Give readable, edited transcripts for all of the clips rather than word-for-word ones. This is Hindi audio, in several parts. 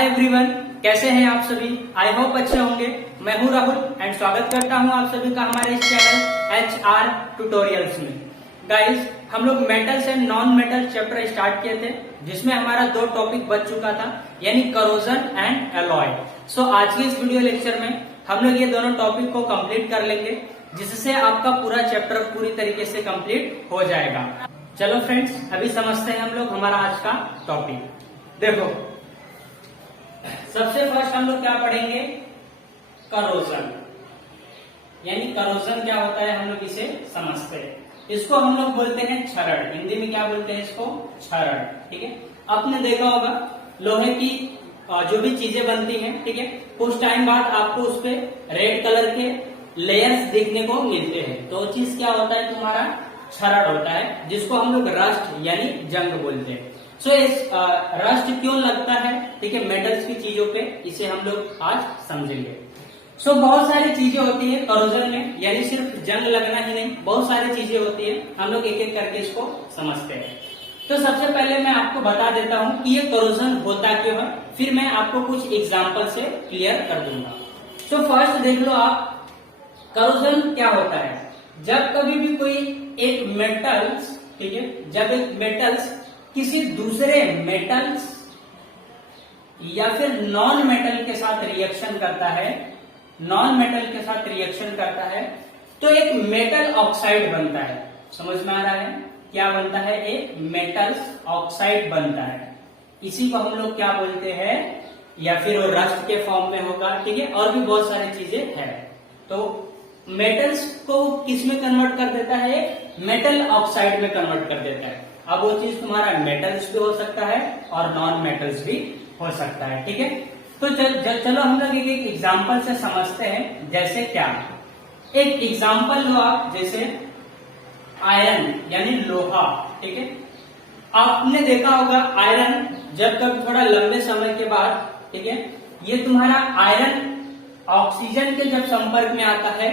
हाय एवरीवन, कैसे हैं आप सभी। आई होप अच्छे होंगे। मैं हूं राहुल एंड स्वागत करता हूं आप सभी का हमारे इस चैनल HR ट्यूटोरियल्स में। गाइस, हम लोग metals and non metal chapter start किए थे, जिसमें हमारा 2 टॉपिक बच चुका था, यानी करोजन एंड एलॉय। सो आज के इस वीडियो लेक्चर में हम लोग ये दोनों टॉपिक को कंप्लीट कर लेंगे, जिससे आपका पूरा चैप्टर पूरी तरीके से कंप्लीट हो जाएगा। चलो फ्रेंड्स, अभी समझते हैं हम लोग हमारा आज का टॉपिक। देखो, सबसे फर्स्ट हम लोग क्या पढ़ेंगे, करोजन। यानी करोजन क्या होता है हम लोग इसे समझते हैं। इसको हम लोग बोलते हैं क्षरण। हिंदी में क्या बोलते हैं इसको, क्षरण। ठीक है, आपने देखा होगा लोहे की जो भी चीजें बनती हैं, ठीक है, कुछ टाइम बाद आपको उस पे रेड कलर के लेयर्स देखने को मिलते हैं। तो चीज क्या होता है, तुम्हारा क्षरण होता है, जिसको हम लोग रस्ट यानी जंग बोलते हैं। सो इस रस्ट क्यों लगता है, ठीक है, मेटल्स की चीजों पे, इसे हम लोग आज समझेंगे। सो बहुत सारी चीजें होती है करोजन में, यानी सिर्फ जंग लगना ही नहीं, बहुत सारी चीजें होती है। हम लोग एक एक करके इसको समझते हैं। तो सबसे पहले मैं आपको बता देता हूं कि ये करोजन होता क्यों है, फिर मैं आपको कुछ एग्जाम्पल से क्लियर कर दूंगा। सो फर्स्ट देख लो आप, करोजन क्या होता है। जब कभी भी कोई एक मेटल्स, ठीक है, जब एक मेटल्स किसी दूसरे मेटल्स या फिर नॉन मेटल के साथ रिएक्शन करता है, नॉन मेटल के साथ रिएक्शन करता है, तो एक मेटल ऑक्साइड बनता है। समझ में आ रहा है, क्या बनता है, एक मेटल्स ऑक्साइड बनता है। इसी को हम लोग क्या बोलते हैं, या फिर वो रस्ट के फॉर्म में होगा, ठीक है, और भी बहुत सारी चीजें हैं। तो मेटल्स को किस में कन्वर्ट कर देता है, मेटल ऑक्साइड में कन्वर्ट कर देता है। अब वो चीज तुम्हारा मेटल्स भी हो सकता है और नॉन मेटल्स भी हो सकता है, ठीक है। तो चलो हम लोग एक एग्जाम्पल से समझते हैं। जैसे क्या, एक एग्जाम्पल लो आप, जैसे आयरन यानी लोहा, ठीक है। आपने देखा होगा आयरन जब कभी थोड़ा लंबे समय के बाद, ठीक है, ये तुम्हारा आयरन ऑक्सीजन के जब संपर्क में आता है,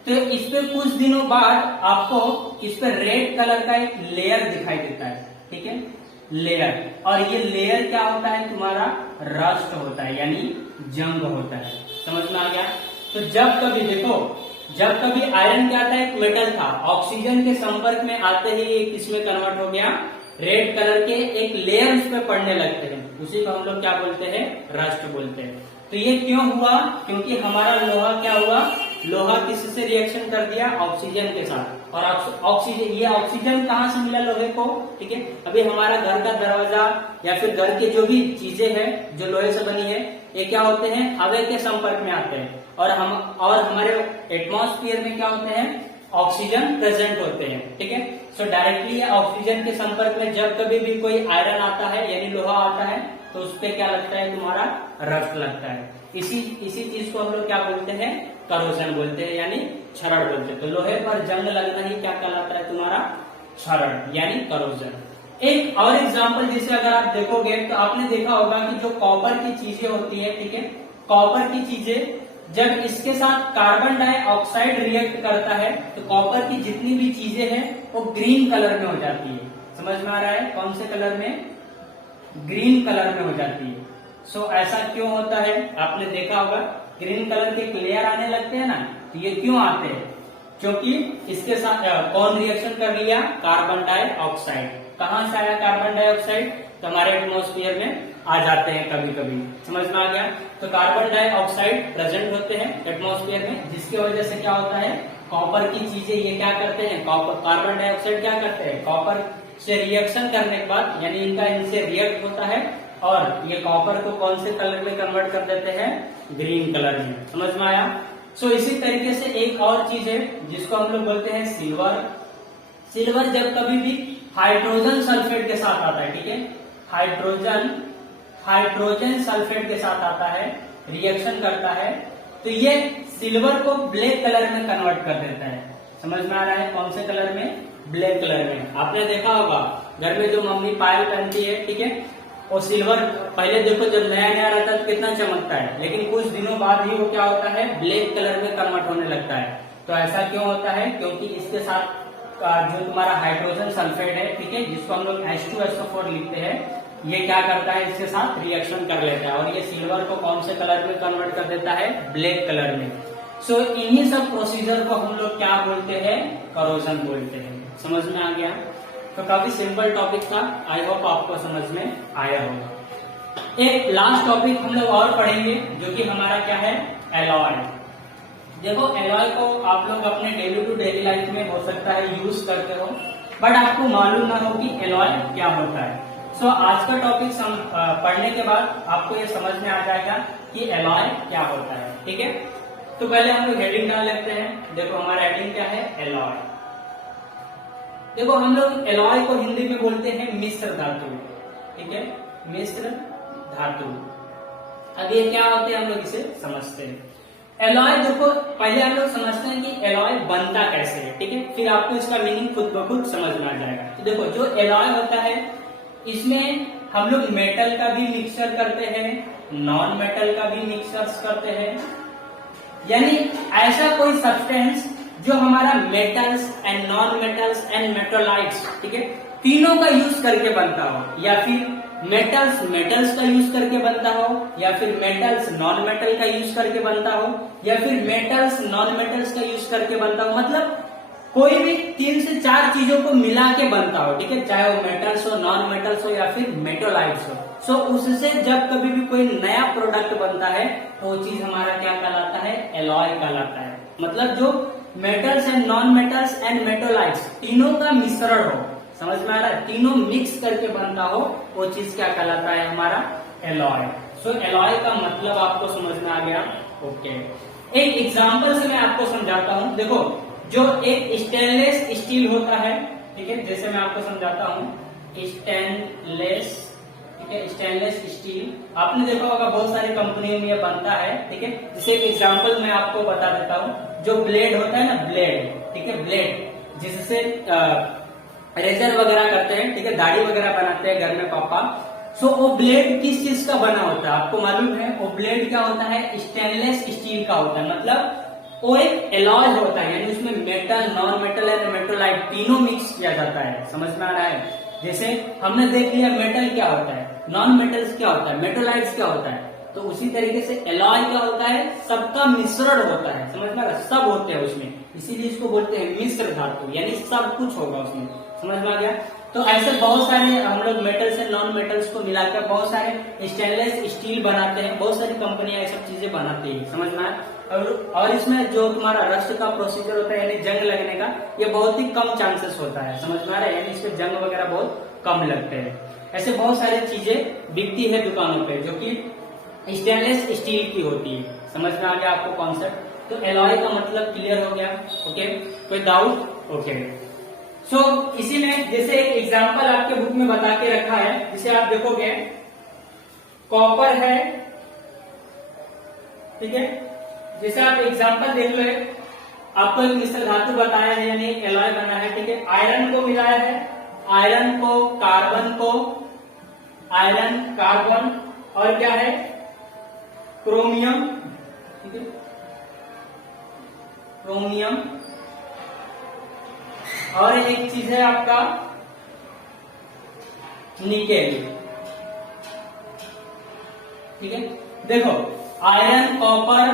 तो इस पे कुछ दिनों बाद आपको इस पे रेड कलर का एक लेयर दिखाई देता है, ठीक है, लेयर। और ये लेयर क्या होता है, तुम्हारा रस्ट होता है, यानी जंग होता है। समझ में आ गया। तो जब कभी देखो, जब कभी आयरन क्या था, एक मेटल था, ऑक्सीजन के संपर्क में आते ही ये किसमें कन्वर्ट हो गया, रेड कलर के एक लेयर उस पे पड़ने लगते हैं। उसी को हम लोग क्या बोलते हैं, रस्ट बोलते हैं। तो ये क्यों हुआ, क्योंकि हमारा लोहा क्या हुआ, लोहा किससे रिएक्शन कर दिया, ऑक्सीजन के साथ। और ऑक्सीजन, ये ऑक्सीजन कहाँ से मिला लोहे को, ठीक है। अभी हमारा घर का दरवाजा या फिर घर के जो भी चीजें हैं जो लोहे से बनी है, ये क्या होते हैं, हवा के संपर्क में आते हैं। और हमारे एटमॉस्फेयर में क्या होते हैं, ऑक्सीजन प्रेजेंट होते हैं, ठीक है। सो डायरेक्टली ऑक्सीजन के संपर्क में जब कभी भी कोई आयरन आता है यानी लोहा आता है, तो उस पर क्या लगता है, तुम्हारा रस्ट लगता है। इसी चीज को हम लोग क्या बोलते हैं, करोजन बोलते हैं, यानी क्षरण बोलते हैं। तो लोहे पर जंग लगना ही क्या कहलाता है, तुम्हारा क्षरण यानी करोजन। एक और एग्जांपल जैसे अगर आप देखोगे, तो आपने देखा होगा कि जो कॉपर की चीजें होती है, ठीक है, कॉपर की चीजें जब इसके साथ कार्बन डाइऑक्साइड रिएक्ट करता है, तो कॉपर की जितनी भी चीजें हैं वो ग्रीन कलर में हो जाती है। समझ में आ रहा है, कौन से कलर में, ग्रीन कलर में हो जाती है। सो ऐसा क्यों होता है, आपने देखा होगा ग्रीन कलर के लेयर आने लगते हैं ना, तो ये क्यों आते हैं, क्योंकि इसके साथ कौन रिएक्शन कर लिया, कार्बन डाइऑक्साइड। कहां से आया कार्बन डाइऑक्साइड, तो हमारे एटमॉस्फेयर में आ जाते हैं कभी कभी। समझ में आ गया। तो कार्बन डाइऑक्साइड प्रेजेंट होते हैं एटमॉस्फेयर में, जिसकी वजह से क्या होता है, कॉपर की चीजें ये क्या करते हैं, कार्बन डाइऑक्साइड क्या करते हैं, कॉपर से रिएक्शन करने के बाद, यानी इनसे रिएक्ट होता है और ये कॉपर को कौन से कलर में कन्वर्ट कर देते हैं, ग्रीन कलर में। समझ में आया। सो इसी तरीके से एक और चीज है जिसको हम लोग बोलते हैं सिल्वर। सिल्वर जब कभी भी हाइड्रोजन सल्फेट के साथ आता है, ठीक है, हाइड्रोजन सल्फेट के साथ आता है, रिएक्शन करता है, तो ये सिल्वर को ब्लैक कलर में कन्वर्ट कर देता है। समझ में आ रहा है, कौन से कलर में, ब्लैक कलर में। आपने देखा होगा घर में जो मम्मी पायल पहनती है, ठीक है, और सिल्वर पहले देखो जब नया नया रहता है तो कितना चमकता है, लेकिन कुछ दिनों बाद ही वो क्या होता है, ब्लैक कलर में कन्वर्ट होने लगता है। तो ऐसा क्यों होता है, क्योंकि इसके साथ जो तुम्हारा हाइड्रोजन सल्फेट है, ठीक है, जिसको हम लोग H2SO4 लिखते हैं, ये क्या करता है, इसके साथ रिएक्शन कर लेता है और ये सिल्वर को कौन से कलर में कन्वर्ट कर देता है, ब्लैक कलर में। सो इन्हीं सब प्रोसीजर को हम लोग क्या बोलते हैं, करोजन बोलते हैं। समझ में आ गया? तो काफी सिंपल टॉपिक था, आई होप आपको समझ में आया होगा। एक लास्ट टॉपिक हम लोग और पढ़ेंगे जो कि हमारा क्या है, एलॉय। देखो एलॉय को आप लोग अपने डेली टू डेली लाइफ में हो सकता है यूज करते हो, बट आपको मालूम ना हो कि एलॉय क्या होता है। सो आज का टॉपिक पढ़ने के बाद आपको ये समझ में आ जाएगा कि एलॉय क्या होता है। ठीक है, तो पहले हम लोग हेडिंग डाल लेते हैं। देखो हमारा हेडिंग क्या है, एलॉय। देखो हम लोग एलॉय को हिंदी में बोलते हैं मिश्र धातु। ठीक है, मिश्र धातु। अब ये क्या होते हैं हम लोग इसे समझते हैं। एलॉय देखो पहले हम लोग समझते हैं कि एलॉय बनता कैसे है। ठीक है, फिर आपको इसका मीनिंग खुद ब खुद समझ में आ जाएगा। तो देखो जो एलॉय होता है इसमें हम लोग मेटल का भी मिक्सचर करते हैं, नॉन मेटल का भी मिक्सचर्स करते हैं, यानी ऐसा कोई सब्सटेंस जो हमारा metals and non metals and मेटोलाइट्स, ठीक है, तीनों का यूज करके बनता हो, या फिर मेटल्स का यूज करके बनता हो, या फिर मेटल्स नॉन मेटल का यूज करके बनता हो, या फिर मेटल्स नॉन मेटल्स का यूज करके बनता हो। मतलब कोई भी 3 से 4 चीजों को मिला के बनता हो। ठीक है, चाहे वो मेटल्स हो, नॉन मेटल्स हो, या फिर मेटोलाइट्स हो। सो उससे जब कभी भी कोई नया प्रोडक्ट बनता है तो वो चीज हमारा क्या कहलाता है, एलॉय कहलाता है। मतलब जो metals and non metals and मेटोलाइट्स तीनों का मिश्रण हो, समझ में आ रहा है, तीनों मिक्स करके बनता हो, वो चीज क्या कहलाता है, हमारा एलॉय। सो एलॉय का मतलब आपको समझ में आ गया? ओके, एक एग्जांपल से मैं आपको समझाता हूं। देखो जो एक स्टेनलेस स्टील होता है, ठीक है, जैसे मैं आपको समझाता हूं, स्टेनलेस, ठीक है, स्टेनलेस स्टील आपने देखा होगा बहुत सारी कंपनियों में ये बनता है। ठीक है, जैसे एक एग्जांपल मैं आपको बता देता हूं। जो ब्लेड होता है ना, ब्लेड, ठीक है, ब्लेड जिससे रेजर वगैरह करते हैं, ठीक है, दाढ़ी वगैरह बनाते हैं घर में पापा। सो वो ब्लेड किस चीज का बना होता है आपको मालूम है? वो ब्लेड क्या होता है, स्टेनलेस स्टील का होता है। मतलब वो एक एलॉय होता है, यानी उसमें मेटल, नॉन मेटल एंड मेटोलाइट तीनों मिक्स किया जाता है। समझ में आ रहा है? जैसे हमने देख लिया मेटल क्या होता है, नॉन मेटल्स क्या होता है, मेटोलाइट्स क्या होता है, तो उसी तरीके से एलॉय क्या होता है, सबका मिश्रण होता है। समझ में आ रहा है? सब होते हैं उसमें, इसीलिए इसको बोलते हैं मिश्र धातु, यानी सब कुछ होगा उसमें। समझ में आ गया? तो ऐसे बहुत सारे हम लोग मेटल्स एंड नॉन मेटल्स को मिलाकर बहुत सारे स्टेनलेस स्टील बनाते हैं, बहुत सारी कंपनियां ये सब चीजें बनाती है। समझ में आया? और इसमें जो तुम्हारा रस्ट का प्रोसीजर होता है, यानी जंग लगने का, ये बहुत ही कम चांसेस होता है। समझ में आ रहा है? यानी इसके जंग वगैरह बहुत कम लगते हैं। ऐसे बहुत सारी चीजें बिकती है दुकानों पे जो कि स्टेनलेस स्टील की होती है। समझ में आ गया आपको कॉन्सेप्ट? तो एलॉय का मतलब क्लियर हो गया? ओके, कोई डाउट? ओके, सो इसी में जैसे एक एग्जांपल आपके बुक में बता के रखा है, जिसे आप देखोगे, कॉपर है, ठीक है, जैसे आप एग्जांपल देख लो, आपको एक मिश्र धातु बताया है, यानी एक एलॉय बना है। ठीक है, आयरन को मिलाया है, आयरन को, आयरन, कार्बन, और क्या है, क्रोमियम, ठीक है, क्रोमियम, और एक चीज है आपका निकेल। ठीक है, देखो आयरन, कॉपर,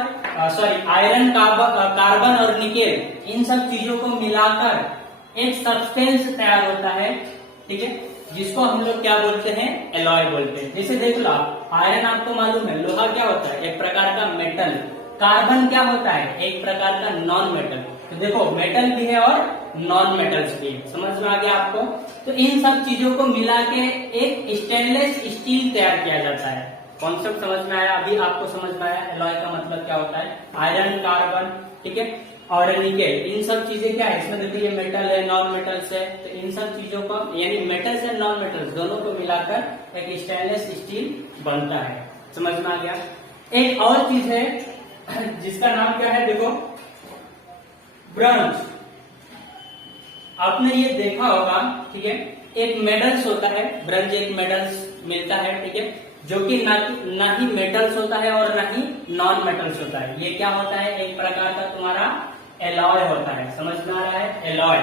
आयरन, कार्बन और निकेल, इन सब चीजों को मिलाकर एक सब्सटेंस तैयार होता है। ठीक है, जिसको हम लोग क्या बोलते हैं, एलॉय बोलते हैं। जैसे देख लो आप, आयरन आपको मालूम है लोहा क्या होता है, एक प्रकार का मेटल। कार्बन क्या होता है, एक प्रकार का नॉन मेटल। तो देखो मेटल भी है और नॉन मेटल्स भी है। समझ में आ गया आपको? तो इन सब चीजों को मिला के एक स्टेनलेस स्टील तैयार किया जाता है। कॉन्सेप्ट समझ में आया? अभी आपको समझ में आया एलॉय का मतलब क्या होता है? आयरन, कार्बन, ठीक है, और निकेल, इन सब चीजें क्या है, इसमें देखिए मेटल है, नॉन मेटल्स है, तो इन सब चीजों को, यानी मेटल्स एंड नॉन मेटल्स दोनों को मिलाकर एक स्टेनलेस स्टील बनता है। समझ में आ गया? एक और चीज है जिसका नाम क्या है, देखो, ब्रॉन्ज। आपने ये देखा होगा, ठीक है, एक मेडल्स होता है, ब्रॉन्ज एक मेडल्स मिलता है, ठीक है, जो कि ना ही मेटल्स होता है और ना ही नॉन मेटल्स होता है। ये क्या होता है, एक प्रकार का तुम्हारा एलॉय होता है। समझ में आ रहा है? एलॉय,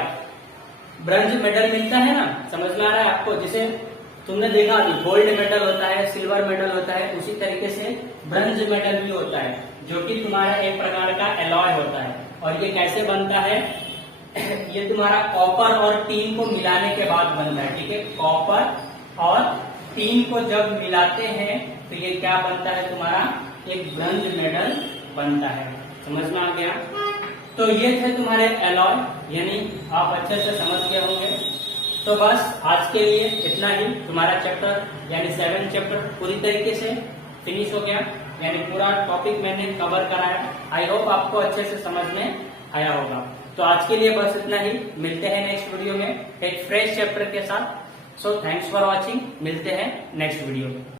ब्रॉन्ज मेडल मिलता है ना, समझ में आ रहा है आपको? जैसे तुमने देखा अभी गोल्ड मेडल होता है, सिल्वर मेडल होता है, उसी तरीके से ब्रंज मेडल भी होता है, जो कि तुम्हारा एक प्रकार का एलॉय होता है। और ये कैसे बनता है? ये तुम्हारा कॉपर और टीन को मिलाने के बाद बनता है, ठीक है। कॉपर और टीन को जब मिलाते हैं तो ये क्या बनता है? तुम्हारा एक ब्रंज मेडल बनता है। समझ में आ गया? तो ये थे तुम्हारे एलॉय, यानी आप अच्छे से समझ गए होंगे। तो बस आज के लिए इतना ही। तुम्हारा चैप्टर यानी 7 चैप्टर पूरी तरीके से फिनिश हो गया, यानी पूरा टॉपिक मैंने कवर कराया। आई होप आपको अच्छे से समझ में आया होगा। तो आज के लिए बस इतना ही। मिलते हैं नेक्स्ट वीडियो में एक फ्रेश चैप्टर के साथ। So thanks for watching. मिलते हैं नेक्स्ट वीडियो में।